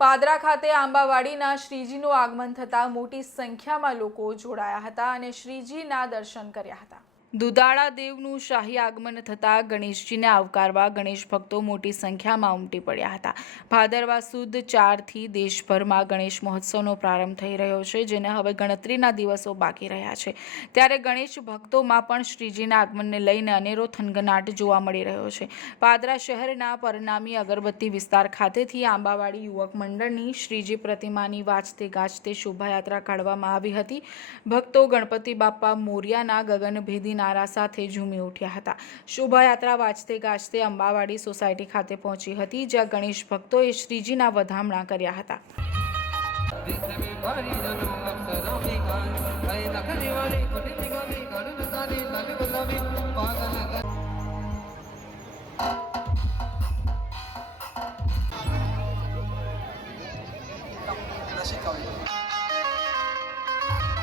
પાદરા ખાતે આંબાવાડીના શ્રીજીનું આગમન થતા મોટી સંખ્યામાં લોકો જોડાયા હતા અને શ્રીજીના દર્શન કર્યા હતા. દુધાળા દેવનું શાહી આગમન થતાં ગણેશજીને આવકારવા ગણેશ ભક્તો મોટી સંખ્યામાં ઉમટી પડ્યા હતા. ભાદરવા સુદ ચારથી દેશભરમાં ગણેશ મહોત્સવનો પ્રારંભ થઈ રહ્યો છે, જેને હવે ગણતરીના દિવસો બાકી રહ્યા છે. ત્યારે ગણેશ ભક્તોમાં પણ શ્રીજીના આગમનને લઈને અનેરો થનગનાટ જોવા મળી રહ્યો છે. પાદરા શહેરના પરિણામી અગરબત્તી વિસ્તાર ખાતેથી આંબાવાડી યુવક મંડળની શ્રીજી પ્રતિમાની વાજતે ગાજતે શોભાયાત્રા કાઢવામાં આવી હતી. ભક્તો ગણપતિ બાપ્પા મોરિયાના ગગનભેદી નારા સાથે ઝૂમી ઉઠ્યા હતા. શોભાયાત્રા વાંચતે ગાજતે અંબાવાડી સોસાયટી ખાતે પહોંચી હતી, જ્યાં ગણેશ ભક્તોએ શ્રીજીના વધામણા કર્યા હતા. ગુલાબી